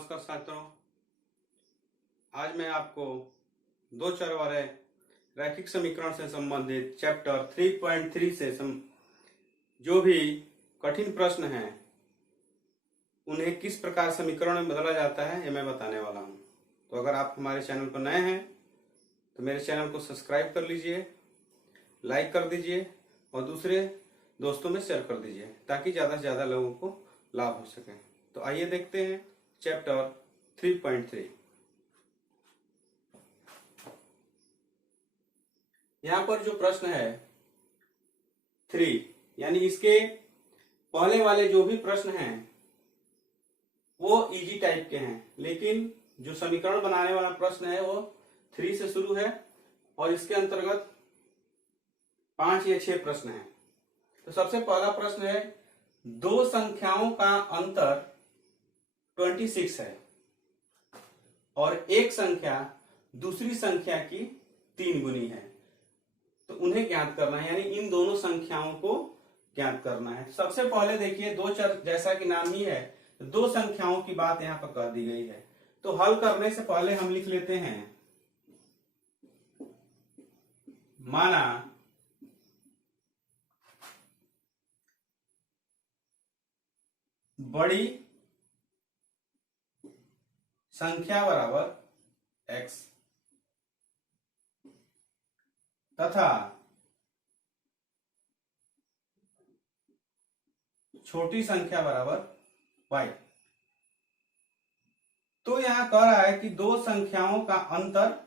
नमस्कार छात्रों, आज मैं आपको दो चर वाले रैखिक समीकरण से संबंधित चैप्टर 3.3 से जो भी कठिन प्रश्न हैं उन्हें किस प्रकार समीकरण में बदला जाता है ये मैं बताने वाला हूं। तो अगर आप हमारे चैनल पर नए हैं तो मेरे चैनल को सब्सक्राइब कर लीजिए, लाइक कर दीजिए और दूसरे दोस्तों में शेयर कर दीजिए ताकि ज़्यादा से ज़्यादा लोगों को लाभ हो सके। तो आइए देखते हैं चैप्टर 3.3। यहां पर जो प्रश्न है 3 यानी इसके पहले वाले जो भी प्रश्न हैं वो इजी टाइप के हैं, लेकिन जो समीकरण बनाने वाला प्रश्न है वो 3 से शुरू है और इसके अंतर्गत 5 या 6 प्रश्न हैं। तो सबसे पहला प्रश्न है, दो संख्याओं का अंतर 26 है और एक संख्या दूसरी संख्या की 3 गुनी है, तो उन्हें ज्ञात करना है, यानी इन दोनों संख्याओं को ज्ञात करना है। सबसे पहले देखिए, दो चर जैसा कि नाम ही है, दो संख्याओं की बात यहां पर कर दी गई है। तो हल करने से पहले हम लिख लेते हैं, माना बड़ी संख्या बराबर x तथा छोटी संख्या बराबर y। तो यहां कह रहा है कि दो संख्याओं का अंतर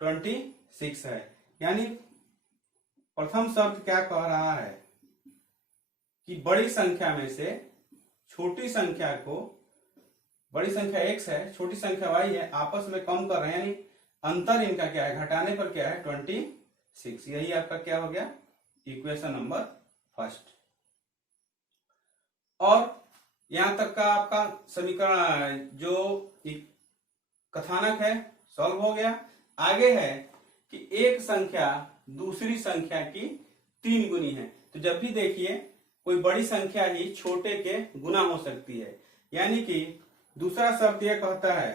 26 है, यानी प्रथम शर्त क्या कह रहा है कि बड़ी संख्या में से छोटी संख्या को, बड़ी संख्या x है, छोटी संख्या y है, आपस में कम कर रहे हैं, यानी अंतर इनका क्या है, घटाने पर क्या है 26। यही आपका क्या हो गया, इक्वेशन नंबर फर्स्ट। और यहां तक का आपका समीकरण जो कथानक है सॉल्व हो गया। आगे है कि एक संख्या दूसरी संख्या की 3 गुनी है। तो जब भी देखिए कोई बड़ी संख्या ही छोटे के गुना हो सकती है, यानी कि दूसरा शर्त यह कहता है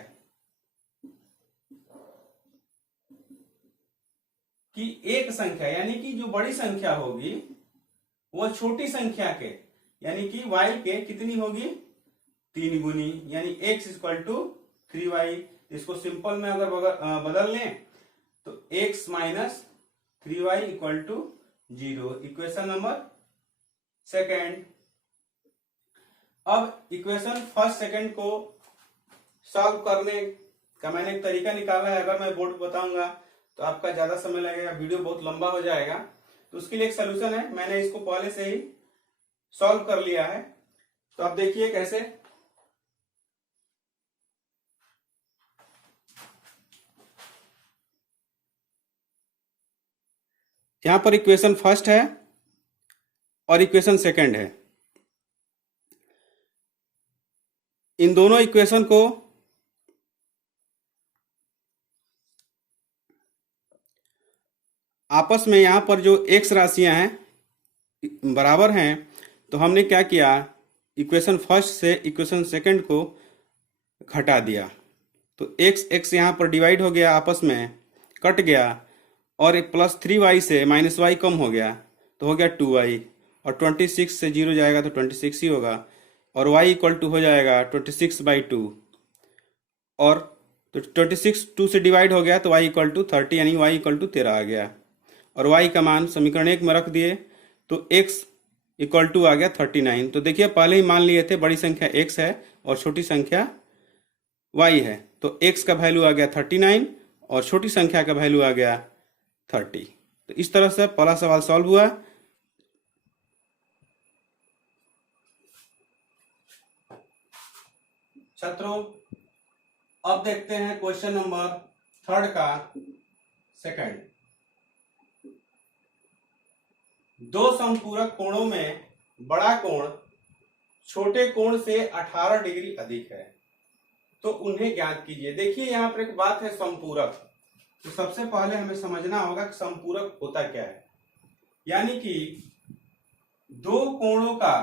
कि एक संख्या यानी कि जो बड़ी संख्या होगी वह छोटी संख्या के यानी कि y के कितनी होगी, 3 गुनी, यानी x इक्वल टू 3y। इसको सिंपल में अगर बदल लें तो x minus 3y equal to 0, equation number second. अब इक्वेशन फर्स्ट सेकेंड को सॉल्व करने का मैंने एक तरीका निकाला है। अगर मैं बोर्ड बताऊंगा तो आपका ज्यादा समय लगेगा, वीडियो बहुत लंबा हो जाएगा। तो उसके लिए एक सोल्यूशन है, मैंने इसको पहले से ही सॉल्व कर लिया है। तो आप देखिए कैसे। यहां पर इक्वेशन फर्स्ट है और इक्वेशन सेकंड है। इन दोनों इक्वेशन को आपस में यहां पर जो x राशियां हैं बराबर हैं, तो हमने क्या किया, इक्वेशन फर्स्ट से इक्वेशन सेकंड को घटा दिया। तो x यहां पर डिवाइड हो गया, आपस में कट गया, और प्लस 3y से माइनस y कम हो गया तो हो गया 2y, और 26 से 0 जाएगा तो 26 ही होगा, और y इक्वल टू हो जाएगा 26/2, और तो 26 2 से डिवाइड हो गया तो y इक्वल टू 30, यानी y इक्वल टू 13 आ गया। और y का मान समीकरण 1 में रख दिए तो x इक्वल टू आ गया 39। तो देखिए पहले ही मान लिए थे बड़ी संख्या x है और छोटी संख्या y है, तो x का वैल्यू आ गया 39 और छोटी संख्या का वैल्यू आ गया 30। तो इस तरह से पहला सवाल सॉल्व हुआ। छात्रों अब देखते हैं क्वेश्चन नंबर थर्ड का सेकंड। दो समपूरक कोणों में बड़ा कोण छोटे कोण से 18 डिग्री अधिक है, तो उन्हें ज्ञात कीजिए। देखिए यहां पर एक बात है, समपूरक। तो सबसे पहले हमें समझना होगा कि समपूरक होता क्या है, यानी कि दो कोणों का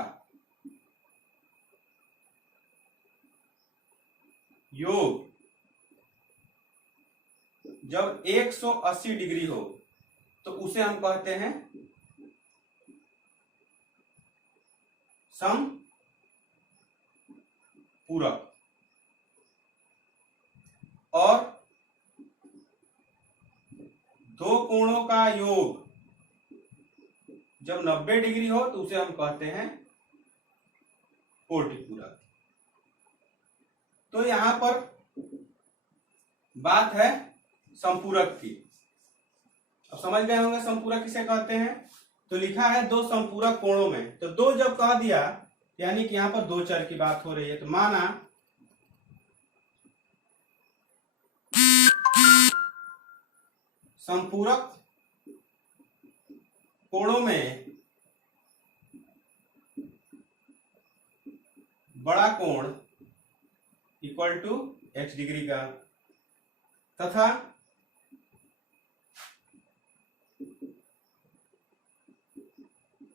योग जब 180 डिग्री हो तो उसे हम कहते हैं समपूरक। और दो कोणों का योग जब 90 डिग्री हो तो उसे हम कहते हैं कोटिपूरक। तो यहां पर बात है संपूरक की। अब समझ गए होंगे संपूरक किसे कहते हैं। तो लिखा है दो संपूरक कोणों में, तो दो जब कह दिया यानी कि यहां पर दो चर की बात हो रही है। तो माना संपूरक कोणों में बड़ा कोण इक्वल टू x डिग्री का तथा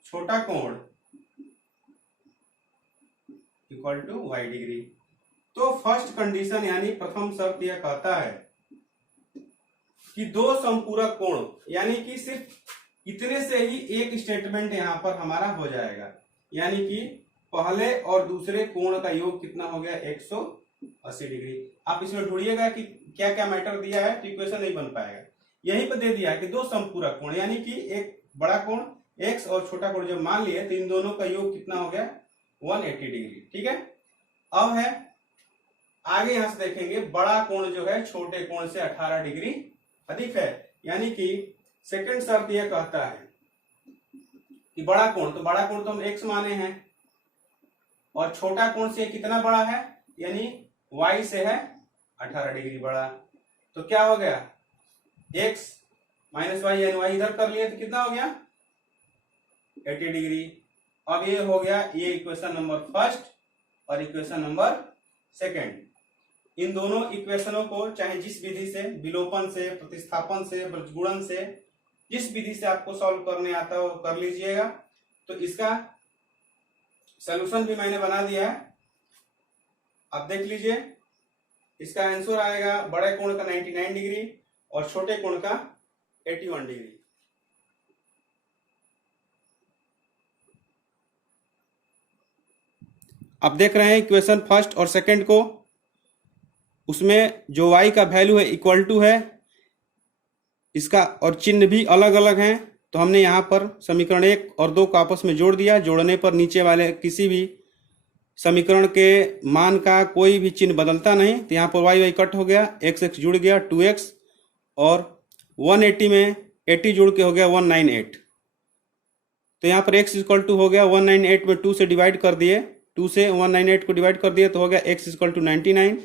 छोटा कोण इक्वल टू y डिग्री। तो फर्स्ट कंडीशन यानी प्रथम शर्त यह कहता है कि दो संपूरक कोण, यानी कि सिर्फ इतने से ही एक स्टेटमेंट यहां पर हमारा हो जाएगा। यानी कि पहले और दूसरे कोण का योग कितना हो गया 180 डिग्री। आप इसमें ढूंढिएगा कि क्या क्या मैटर दिया है तो इक्वेशन नहीं बन पाएगा। यहीं पर दे दिया है कि दो संपूरक कोण, यानी कि एक बड़ा कोण x और छोटा कोण जब मान लिए तो इन दोनों का योग कितना हो गया 180 डिग्री। ठीक है। अब है आगे यहां से देखेंगे बड़ा कोण जो है छोटे कोण से 18 डिग्री अधिक है। यानी कि सेकंड शर्त यह कहता है कि बड़ा कोण, तो बड़ा कोण तो हम x माने हैं और छोटा कोण से कितना बड़ा है यानी y से है 18 डिग्री बड़ा। तो क्या हो गया x माइनस वाई यानी y इधर कर लिए तो कितना हो गया 80 डिग्री। अब ये हो गया ये इक्वेशन नंबर फर्स्ट और इक्वेशन नंबर सेकंड। इन दोनों इक्वेशनों को चाहे जिस विधि से, विलोपन से, प्रतिस्थापन से, गुणन से, जिस विधि से आपको सॉल्व करने आता है वो कर लीजिएगा। तो इसका सॉल्यूशन भी मैंने बना दिया है, आप देख लीजिए। इसका आंसर आएगा बड़े कोण का 99 डिग्री और छोटे कोण का 81 डिग्री। आप देख रहे हैं इक्वेशन फर्स्ट और सेकंड को, उसमें जो y का वैल्यू है इक्वल टू है इसका और चिन्ह भी अलग अलग हैं। तो हमने यहाँ पर समीकरण 1 और 2 को आपस में जोड़ दिया। जोड़ने पर नीचे वाले किसी भी समीकरण के मान का कोई भी चिन्ह बदलता नहीं। तो यहाँ पर y कट हो गया, x जुड़ गया 2x और 180 में 80 जुड़ के हो गया 198। तो यहाँ पर x इक्वल टू हो गया 198 में 2 से डिवाइड कर दिए, 2 से 198 को डिवाइड कर दिए तो हो गया x इक्वल टू 99।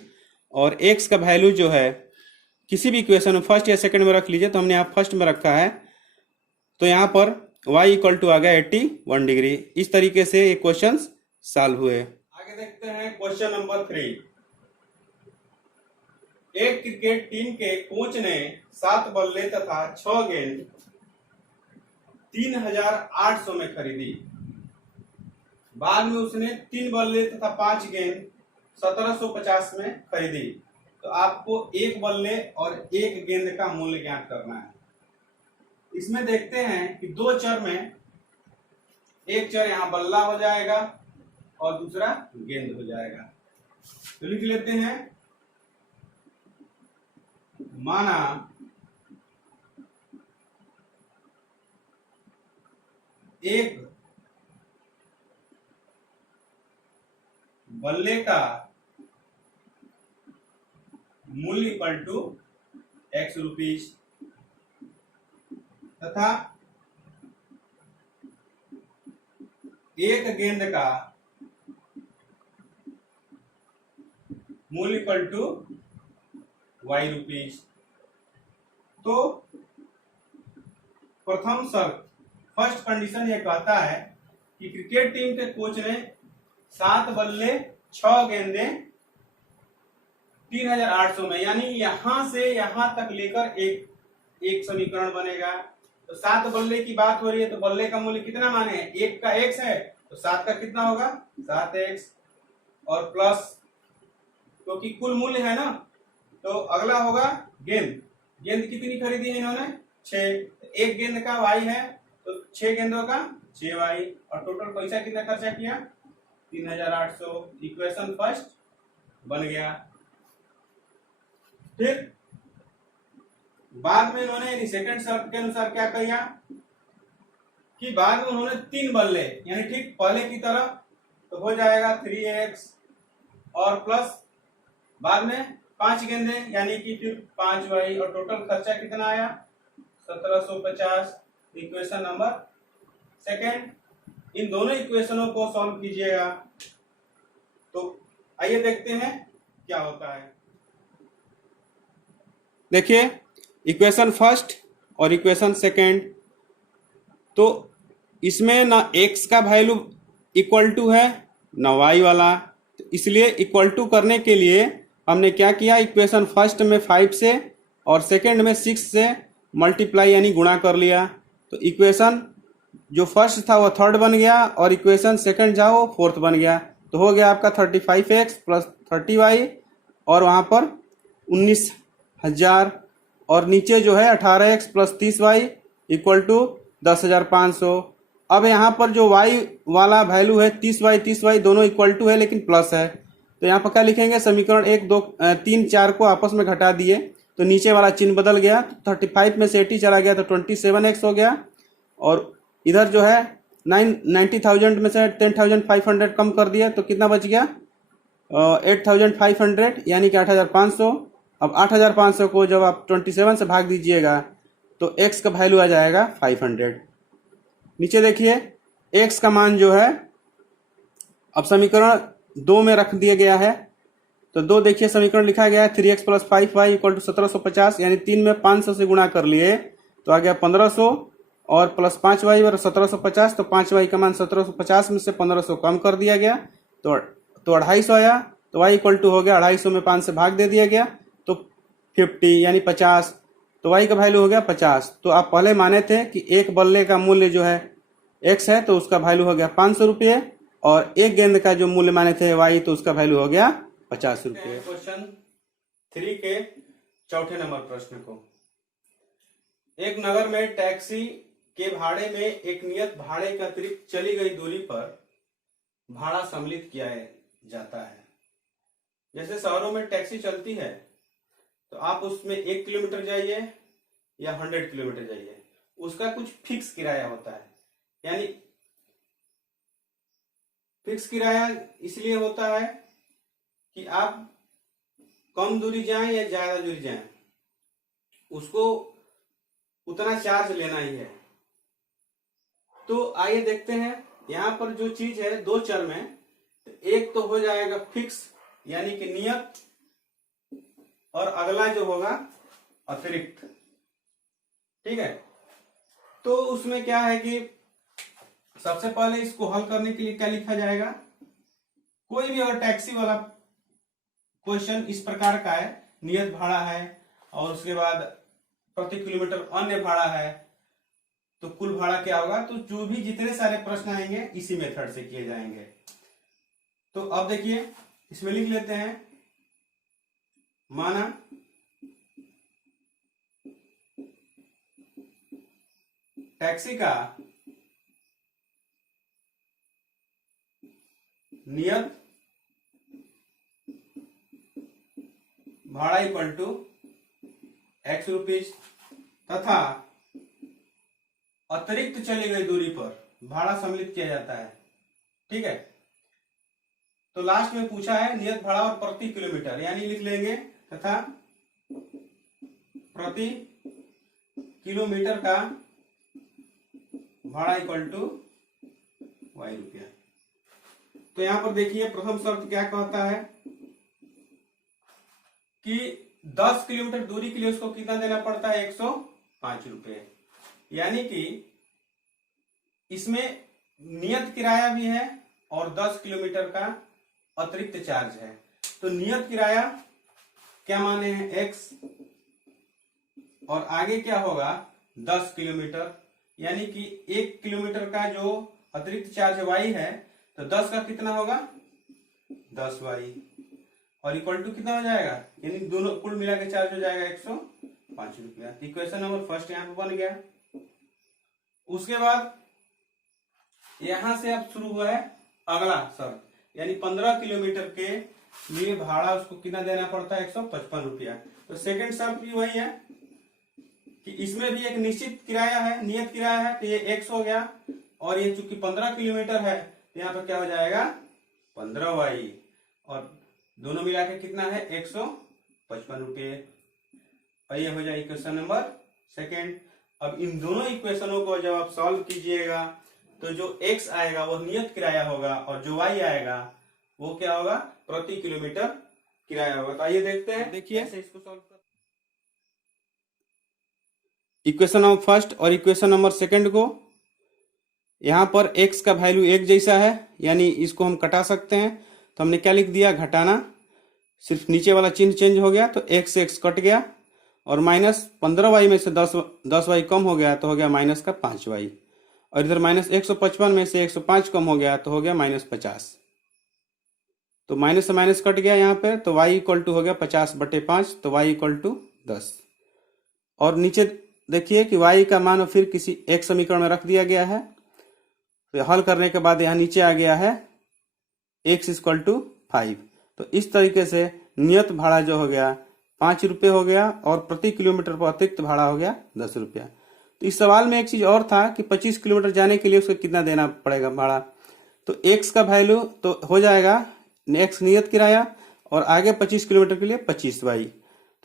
और x का वैल्यू जो है किसी भी इक्वेशन में फर्स्ट या सेकंड में रख लीजिए। तो हमने यहाँ फर्स्ट में रखा है तो यहाँ पर y इक्वल टू आ गया 81 डिग्री। इस तरीके से ये क्वेश्चन सॉल्व हुए। आगे देखते हैं क्वेश्चन नंबर 3। एक क्रिकेट टीम के कोच ने 7 बल्ले तथा 6 गेंद 3800 में खरीदी। बाद में उसने 3 बल्ले तथा 5 गेंद 1750 में खरीदी। तो आपको एक बल्ले और एक गेंद का मूल्य ज्ञात करना है। इसमें देखते हैं कि दो चर में एक चर यहां बल्ला हो जाएगा और दूसरा गेंद हो जाएगा। तो लिख लेते हैं माना एक बल्ले का मूल्य इक्वल टू x रुपीज तथा एक गेंद का मूल्य इक्वल टू y रुपीज। तो प्रथम शर्त फर्स्ट कंडीशन यह कहता है कि क्रिकेट टीम के कोच ने 7 बल्ले 6 गेंदे 3800 में, यानी यहां से यहां तक लेकर एक समीकरण बनेगा। तो 7 बल्ले की बात हो रही है तो बल्ले का मूल्य कितना माने हैं, एक का x है तो 7 का कितना होगा 7x और प्लस क्योंकि कुल मूल्य है ना। तो अगला होगा गेंद। गेंद कितनी खरीदी है इन्होंने? 6। एक गेंद का वाई है तो 6 गेंदों का 6 वाई, और टोटल पैसा कितना खर्चा किया? 3800। इक्वेशन फर्स्ट बन गया। फिर बाद में इन्होंने सेकंड शर्त के अनुसार क्या किया कि बाद में उन्होंने 3 बल्ले, यानी ठीक पहले की तरह, तो हो जाएगा 3x और प्लस बाद में 5 गेंदे, यानी कि फिर 5y, और टोटल खर्चा कितना आया? 1750। Equation number second. इन दोनों इक्वेशनों को सॉल्व कीजिएगा। तो आइए देखते हैं क्या होता है। देखिए, इक्वेशन फर्स्ट और इक्वेशन सेकंड, तो इसमें ना x का वैल्यू इक्वल टू है ना y वाला, तो इसलिए इक्वल टू करने के लिए हमने क्या किया, इक्वेशन फर्स्ट में 5 से और सेकंड में 6 से मल्टीप्लाई यानी गुणा कर लिया। तो इक्वेशन जो फर्स्ट था वो थर्ड बन गया और इक्वेशन सेकंड था वो फोर्थ बन गया। तो हो गया आपका 35x प्लस 30y, और वहां पर 19,000, और नीचे जो है 18x plus 30y equal to 10,500। अब यहाँ पर जो y वाला वैल्यू है 30y दोनों इक्वल टू है लेकिन प्लस है, तो यहाँ पर क्या लिखेंगे, समीकरण 1 2 3 4 को आपस में घटा दिए तो नीचे वाला चिन्ह बदल गया। 35 में से 80 चला गया तो 27x हो गया, और इधर जो है 90,000 में से 10,500 कम कर दिया तो कितना बच गया, 8,500 यानी कि 8,500। अब 8,500 को जब आप 27 से भाग दीजिएगा तो x का वैल्यू आ जाएगा 500। नीचे देखिए x का मान जो है अब समीकरण 2 में रख दिया गया है। तो 2 देखिए समीकरण लिखा गया है 3x plus 5y equal to 1750, यानी 3 में 500 से गुणा कर लिए तो आ गया 1500, और प्लस 5y और 1750, तो 5y का मान 1750 में से 1500 कम कर दिया गया तो 250 आया। तो y इक्वल टू हो गया 250 में 5 से भाग दे दिया गया तो 50 यानी 50, तो y का वैल्यू हो गया 50। तो आप पहले माने थे कि एक बल्ले का मूल्य जो है x है तो उसका वैल्यू हो गया 500 रुपये, और एक गेंद का जो मूल्य माने थे y तो उसका वैल्यू हो गया 50 रुपये। क्वेश्चन 3 के चौथे नंबर प्रश्न को, एक नगर में टैक्सी के भाड़े में एक नियत भाड़े के अतिरिक्त चली गई दूरी पर भाड़ा सम्मिलित किया जाता है। जैसे शहरों में टैक्सी चलती है तो आप उसमें 1 किलोमीटर जाइए या 100 किलोमीटर जाइए, उसका कुछ फिक्स किराया होता है। यानी फिक्स किराया इसलिए होता है कि आप कम दूरी जाएं या ज्यादा दूरी जाएं, उसको उतना चार्ज लेना ही है। तो आइए देखते हैं, यहां पर जो चीज है 2 चर में, एक तो हो जाएगा फिक्स यानी कि नियत, और अगला जो होगा अतिरिक्त। ठीक है, तो उसमें क्या है कि सबसे पहले इसको हल करने के लिए क्या लिखा जाएगा, कोई भी अगर टैक्सी वाला क्वेश्चन इस प्रकार का है, नियत भाड़ा है और उसके बाद प्रति किलोमीटर अन्य भाड़ा है, तो कुल भाड़ा क्या होगा, तो जो भी जितने सारे प्रश्न आएंगे इसी मेथड से किए जाएंगे। तो अब देखिए इसमें लिख लेते हैं, माना टैक्सी का नियत भाड़ा इक्वल टू x रुपीज तथा अतिरिक्त चली गई दूरी पर भाड़ा सम्मिलित किया जाता है। ठीक है, तो लास्ट में पूछा है नियत भाड़ा और प्रति किलोमीटर, यानी लिख लेंगे तथा प्रति किलोमीटर का भाड़ा इक्वल टू y रुपया। तो यहां पर देखिए प्रथम शर्त क्या कहता है कि 10 किलोमीटर दूरी के लिए उसको कितना देना पड़ता है, 105 रुपये। यानी कि इसमें नियत किराया भी है और 10 किलोमीटर का अतिरिक्त चार्ज है। तो नियत किराया क्या माने हैं, x, और आगे क्या होगा 10 किलोमीटर, यानी कि 1 किलोमीटर का जो अतिरिक्त चार्ज y है तो 10 का कितना होगा 10y, और इक्वल टू कितना हो जाएगा, यानी दोनों कुल मिला के चार्ज हो जाएगा 105 रुपया। इक्वेशन नंबर फर्स्ट यहाँ पे बन गया। उसके बाद यहां से अब शुरू हुआ है अगला शर्त, यानी 15 किलोमीटर के लिए भाड़ा उसको कितना देना पड़ता है, 155 रुपया। तो सेकंड शर्त भी वही है कि इसमें भी एक निश्चित किराया है, नियत किराया है, तो ये x हो गया, और ये चूंकि 15 किलोमीटर है तो यहाँ पर क्या हो जाएगा 15y, और दोनों मिला के कितना है 155 रुपये। और ये हो जाए इक्वेशन नंबर सेकेंड। अब इन दोनों इक्वेशनों को जब आप सॉल्व कीजिएगा तो जो x आएगा वो नियत किराया होगा, और जो y आएगा वो क्या होगा, प्रति किलोमीटर किराया होगा। तो आइए देखते हैं, देखिए इसको सॉल्व कर इक्वेशन नंबर फर्स्ट और इक्वेशन नंबर सेकंड को। यहां पर x का वैल्यू एक जैसा है, यानी इसको हम कटा सकते हैं। तो हमने क्या लिख दिया, घटाना, सिर्फ नीचे वाला चिन्ह चेंज हो गया तो x से x कट गया, और माइनस 15y में से 10y कम हो गया तो हो गया माइनस का 5y, और इधर माइनस 155 में से 105 कम हो गया तो हो गया माइनस 50। तो माइनस से माइनस कट गया यहाँ पे, तो y इक्वल टू हो गया 50/5, तो y इक्वल टू 10। और नीचे देखिए कि y का मान फिर किसी एक समीकरण में रख दिया गया है। तो हल करने के बाद यहाँ नीचे आ गया है x इक्वल टू 5। तो इस तरीके से नियत भाड़ा जो हो गया 5 रुपये हो गया, और प्रति किलोमीटर पर अतिरिक्त भाड़ा हो गया 10 रुपया। तो इस सवाल में एक चीज और था कि 25 किलोमीटर जाने के लिए उसको कितना देना पड़ेगा भाड़ा। तो x का वैल्यू तो हो जाएगा x नियत किराया, और आगे 25 किलोमीटर के लिए 25y।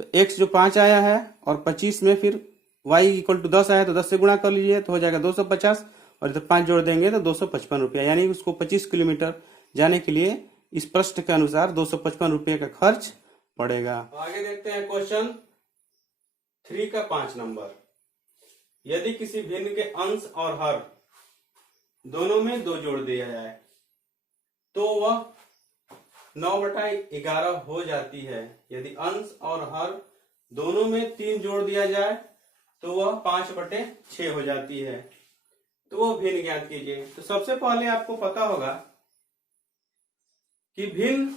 तो x जो 5 आया है और 25 में फिर y इक्वल टू 10 आया, तो 10 से गुणा कर लीजिए तो हो जाएगा 250, और इधर 5 जोड़ देंगे तो 255 रुपया, यानी उसको 25 किलोमीटर जाने के लिए इस प्रश्न के अनुसार 255 रुपये का खर्च पड़ेगा। आगे देखते हैं क्वेश्चन 3 का 5 नंबर। यदि किसी भिन्न के अंश और हर दोनों में 2 जोड़ दिया जाए तो वह 9/11 हो जाती है। यदि अंश और हर दोनों में 3 जोड़ दिया जाए तो वह 5/6 हो जाती है। तो वह भिन्न ज्ञात कीजिए। तो सबसे पहले आपको पता होगा कि भिन्न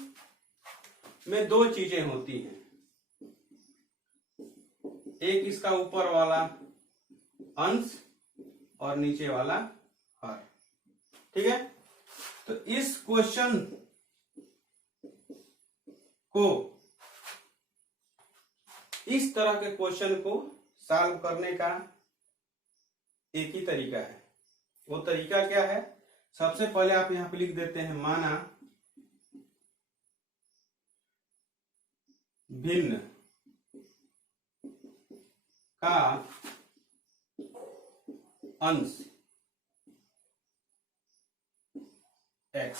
में 2 चीजें होती हैं, एक इसका ऊपर वाला अंश और नीचे वाला हर, ठीक है। तो इस क्वेश्चन को, इस तरह के क्वेश्चन को सॉल्व करने का एक ही तरीका है। वो तरीका क्या है, सबसे पहले आप यहां पे लिख देते हैं माना भिन्न का अंश x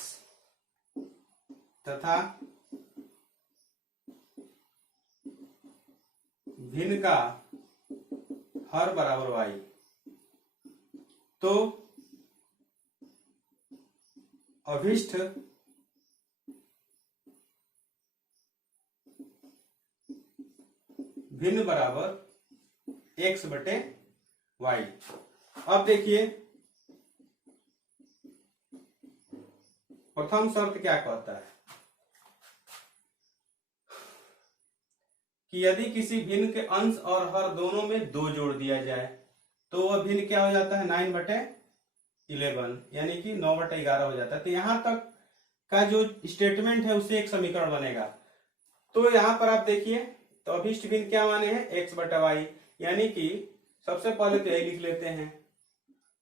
तथा भिन्न का हर बराबर y। तो अभिष्ट भिन्न बराबर x/y। अब देखिए प्रथम शर्त क्या कहता है कि यदि किसी भिन्न के अंश और हर दोनों में 2 जोड़ दिया जाए तो वह भिन्न क्या हो जाता है 9/11, यानी कि 9/11 हो जाता है। तो यहां तक का जो स्टेटमेंट है उससे एक समीकरण बनेगा। तो यहां पर आप देखिए, तो अभिष्ट भिन्न क्या माने हैं x/y, यानी कि सबसे पहले तो यही लिख लेते हैं।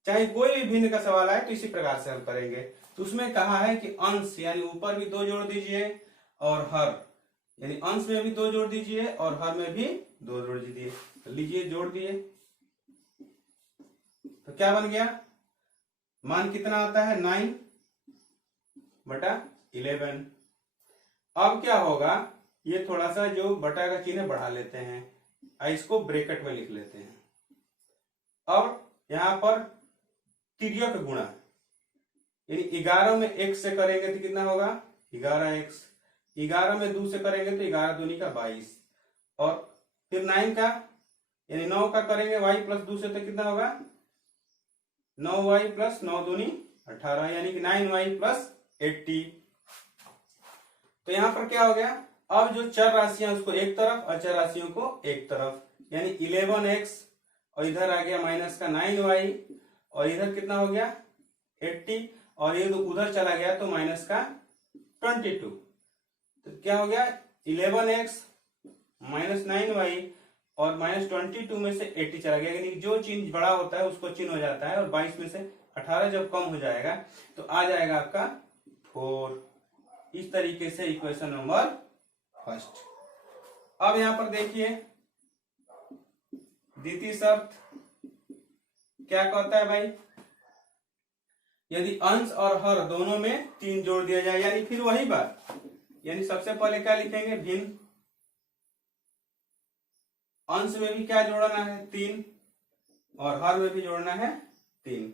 चाहे कोई भी भिन्न का सवाल आए तो इसी प्रकार से हल करेंगे। तो उसमें कहा है कि अंश यानी ऊपर भी 2 जोड़ दीजिए, और हर यानी अंश में भी 2 जोड़ दीजिए और हर में भी 2 जोड़ दीजिए। तो लीजिए जोड़ दिए, तो क्या बन गया, मान कितना आता है 9/11। अब क्या होगा, ये थोड़ा सा जो बटा का चिन्ह बढ़ा लेते हैं, इसको ब्रैकेट में लिख लेते हैं। और यहां पर तिर्यक गुणा, यानी 11 में 1 से करेंगे तो कितना होगा 11x, 11 में 2 से करेंगे तो 11 दूनी का 22, और फिर 9 का यानी 9 का करेंगे y + 2 से तो कितना होगा 9y + 9 दूनी 18, यानी कि 9y + 80। तो यहां पर क्या हो गया, अब जो चर राशियां उसको एक तरफ, अचर राशियों को एक तरफ, यानी 11x और इधर आ गया माइनस का 9y और इधर कितना हो गया 80 और ये उधर चला गया तो माइनस का 22। तो क्या हो गया 11x माइनस 9y और माइनस 22 में से 80 चला गया, यानी जो चिन्ह बड़ा होता है उसको चिन्ह हो जाता है और 22 में से 18 जब कम हो जाएगा तो आ जाएगा आपका 4। इस तरीके से इक्वेशन नंबर फर्स्ट। अब यहां पर देखिए द्वितीय शर्त क्या कहता है भाई, यदि अंश और हर दोनों में 3 जोड़ दिया जाए, यानी फिर वही बात, यानी सबसे पहले क्या लिखेंगे भिन्न, अंश में भी क्या जोड़ना है 3 और हर में भी जोड़ना है 3।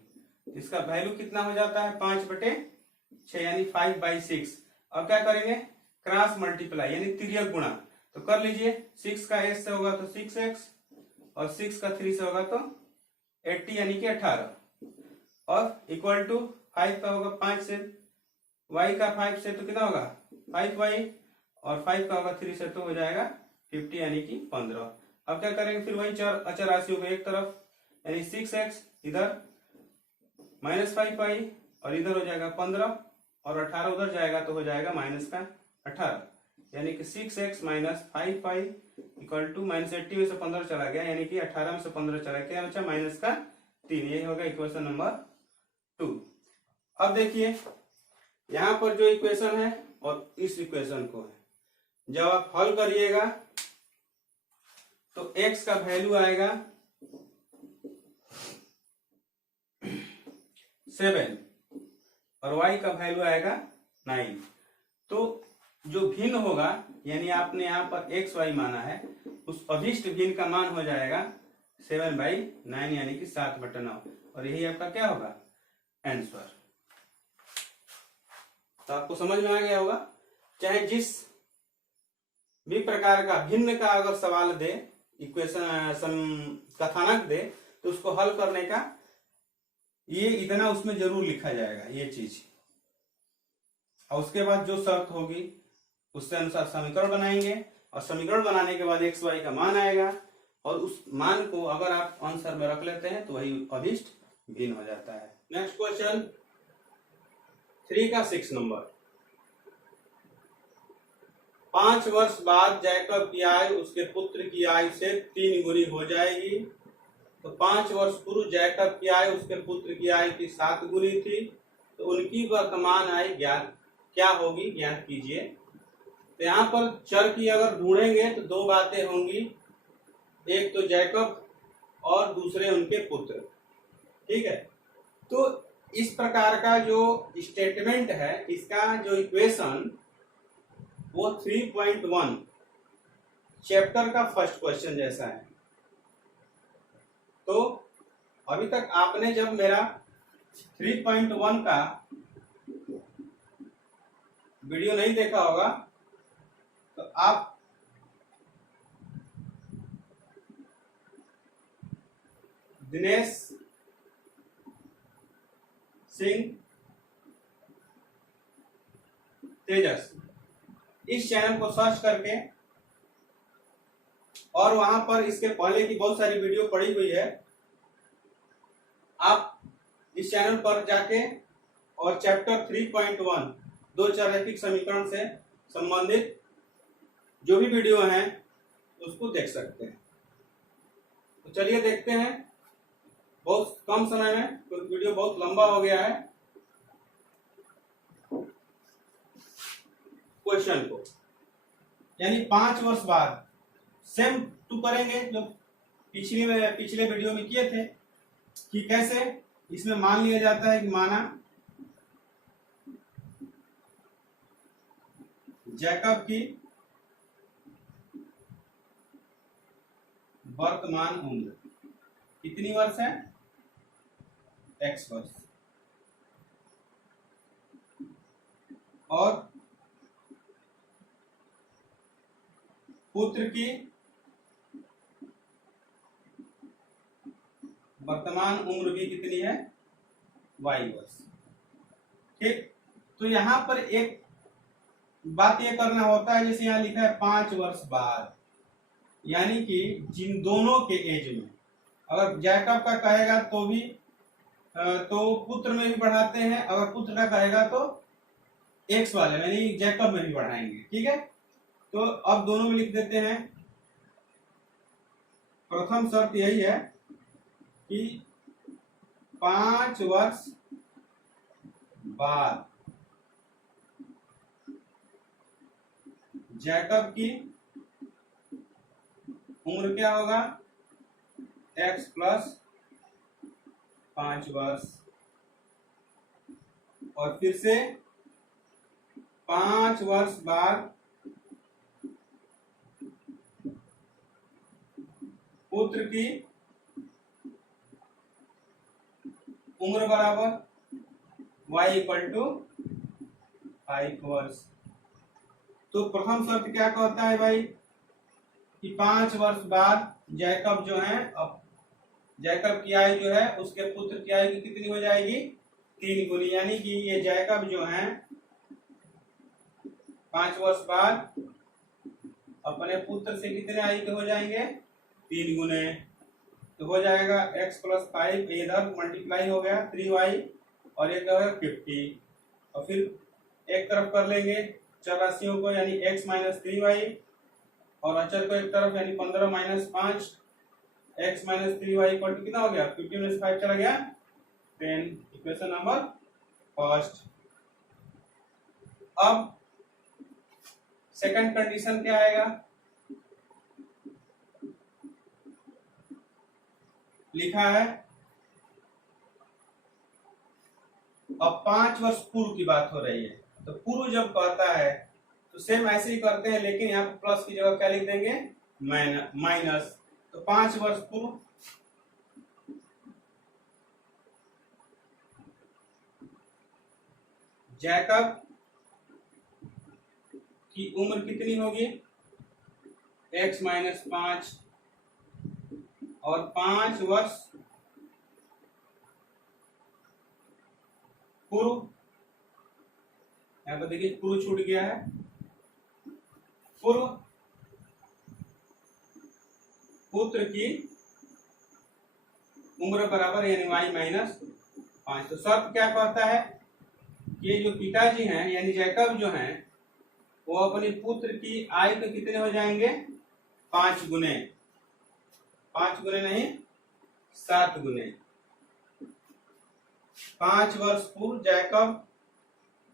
इसका वैल्यू कितना हो जाता है 5/6 यानी 5/6। अब क्या करेंगे क्रॉस मल्टीप्लाई यानी तिर्यक गुणा, तो कर लीजिए 6 का s से होगा तो 6x और 6 का 3 से होगा तो 80 यानी कि 18 और इक्वल टू 5 का होगा 5 से, y का 5 से तो कितना होगा 5y और 5 का होगा 3 से तो हो जाएगा 50 यानी कि 15। अब क्या करेंगे फिर वही चर अचर राशियों को एक तरफ, यानी 6x इधर माइनस 5y और इधर हो जाएगा 15 और 18 उधर जाएगा तो हो जाएगा माइनस का 18, यानी कि 6x minus 5y equal to minus 80 में से 15 चला गया यानी कि 18 में से 15 चला गया, बचा माइनस का 3। ये होगा इक्वेशन नंबर 2। अब देखिए यहां पर जो इक्वेशन है और इस इक्वेशन को है जब आप हल करिएगा तो x का वैल्यू आएगा 7 और y का वैल्यू आएगा 9। तो जो भिन्न होगा यानी आपने यहाँ पर x y माना है उस अभिष्ट भिन्न का मान हो जाएगा 7/9 यानी कि 7/9 और यही आपका क्या होगा आंसर। तो आपको समझ में आ गया होगा, चाहे जिस भी प्रकार का भिन्न का अगर सवाल दे, इक्वेशन कथानक दे, तो उसको हल करने का ये इतना उसमें जरूर लिखा जाएगा ये चीज, और उसके बाद जो शर्त होगी उसके अनुसार समीकरण बनाएंगे और समीकरण बनाने के बाद एक्स वाई का मान आएगा और उस मान को अगर आप आंसर में रख लेते हैं तो वही अभिष्ट भिन्न हो जाता है। नेक्स्ट क्वेश्चन 3 का 6 नंबर, 5 वर्ष बाद जैकब की आयु उसके पुत्र की आयु से 3 गुनी हो जाएगी। तो 5 वर्ष पूर्व जैकब की आयु उसके पुत्र की आयु की 7 गुनी थी, तो उनकी वर्तमान आयु ज्ञात क्या होगी, ज्ञात कीजिए। तो यहाँ पर चर की अगर ढूंढेंगे तो दो बातें होंगी, एक तो जैकब और दूसरे उनके पुत्र, ठीक है। तो इस प्रकार का जो स्टेटमेंट है इसका जो इक्वेशन वो 3.1 चैप्टर का फर्स्ट क्वेश्चन जैसा है। तो अभी तक आपने जब मेरा 3.1 का वीडियो नहीं देखा होगा तो आप दिनेश सिंह तेजस इस चैनल को सर्च करके, और वहां पर इसके पहले की बहुत सारी वीडियो पड़ी हुई है, आप इस चैनल पर जाके और चैप्टर 3.1 दो चरैखिक समीकरण से संबंधित जो भी वीडियो हैं उसको देख सकते हैं। तो चलिए देखते हैं, बहुत कम समय में तो वीडियो बहुत लंबा हो गया है। क्वेश्चन को यानी 5 वर्ष बाद सेम टू करेंगे जो पिछले वीडियो में किए थे कि कैसे इसमें मान लिया जाता है कि माना जैकब की वर्तमान उम्र कितनी वर्ष है, x वर्ष, और पुत्र की वर्तमान उम्र भी कितनी है, y वर्ष, ठीक। तो यहां पर एक बात ये करना होता है, जैसे यहाँ लिखा है 5 वर्ष बाद, यानी कि जिन दोनों के एज में, अगर जैकब का कहेगा तो भी तो पुत्र में भी बढ़ाते हैं, अगर पुत्र का कहेगा तो एक्स वाले में यानी जैकब में भी बढ़ाएंगे। ठीक है, तो अब दोनों में लिख देते हैं। प्रथम शर्त यही है कि 5 वर्ष बाद जैकब की उम्र क्या होगा, x प्लस 5 वर्ष, और फिर से 5 वर्ष बाद पुत्र की उम्र बराबर y इक्वल टू 5 वर्ष। तो प्रथम शर्त क्या कहता है भाई कि 5 वर्ष बाद जैकब जो है, अब जैकब की आयु जो है उसके पुत्र की आयु कितनी हो जाएगी, 3 गुनी, यानी कि ये जैकब जो है 5 वर्ष बाद अपने पुत्र से कितने आयु के हो जाएंगे, 3 गुने। तो हो जाएगा x प्लस 5, इधर मल्टीप्लाई हो गया 3y और एक 50, और फिर एक तरफ कर लेंगे चर राशियों को, यानी x माइनस 3y, और अचर को एक तरफ यानी 15 minus 5, x minus 3y equal to कितना हो गया, 15 में 5 चला गया 10। Equation number first. अब सेकंड कंडीशन क्या आएगा, लिखा है अब 5 वर्ष पूर्व की बात हो रही है, तो पूर्व जब कहता है तो सेम ऐसे ही करते हैं, लेकिन यहाँ पे प्लस की जगह क्या लिख देंगे, माइनस। तो 5 वर्ष पूर्व जैकब की उम्र कितनी होगी, x माइनस 5, और 5 वर्ष पूर्व, यहाँ पर देखिए पूर्व छूट गया है, पूर्व पुत्र की उम्र बराबर यानी y माइनस 5। तो शर्त क्या कहता है, ये जो पिताजी हैं यानी जैकब जो हैं वो अपने पुत्र की आयु के कितने हो जाएंगे, 5 गुने, 5 गुने नहीं 7 गुने। 5 वर्ष पूर्व जैकब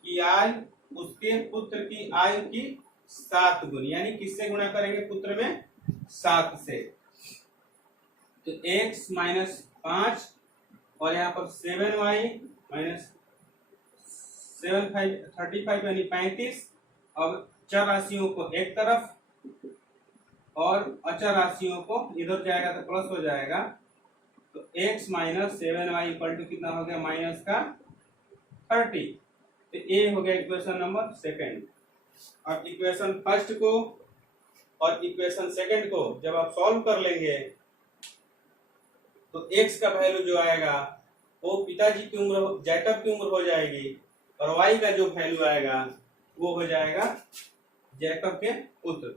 की आयु उसके पुत्र की आयु की 7 गुनी, यानी किससे गुणा करेंगे, पुत्र में 7 से। तो x माइनस 5 और यहाँ पर 7y माइनस 7 35 यानी 35। अब चर राशियों को एक तरफ और अचर राशियों को इधर जाएगा तो प्लस हो जाएगा, तो x minus 7y equal to कितना हो गया, माइनस का 30। तो ए हो गया इक्वेशन नंबर सेकंड। अब इक्वेशन फर्स्ट को और इक्वेशन सेकंड को जब आप सॉल्व कर लेंगे तो x का वैल्यू जो आएगा वो पिताजी की उम्र जैकब की उम्र हो जाएगी, और y का जो वैल्यू आएगा वो हो जाएगा जैकब के पुत्र।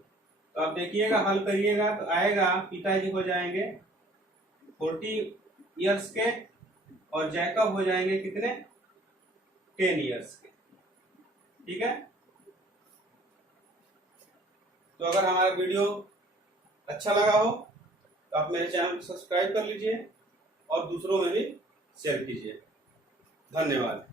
तो आप देखिएगा हल करिएगा तो आएगा पिताजी हो जाएंगे 40 इयर्स के और जैकब हो जाएंगे कितने, 10 इयर्स के। ठीक है, तो अगर हमारा वीडियो अच्छा लगा हो तो आप मेरे चैनल को सब्सक्राइब कर लीजिए और दूसरों में भी शेयर कीजिए। धन्यवाद।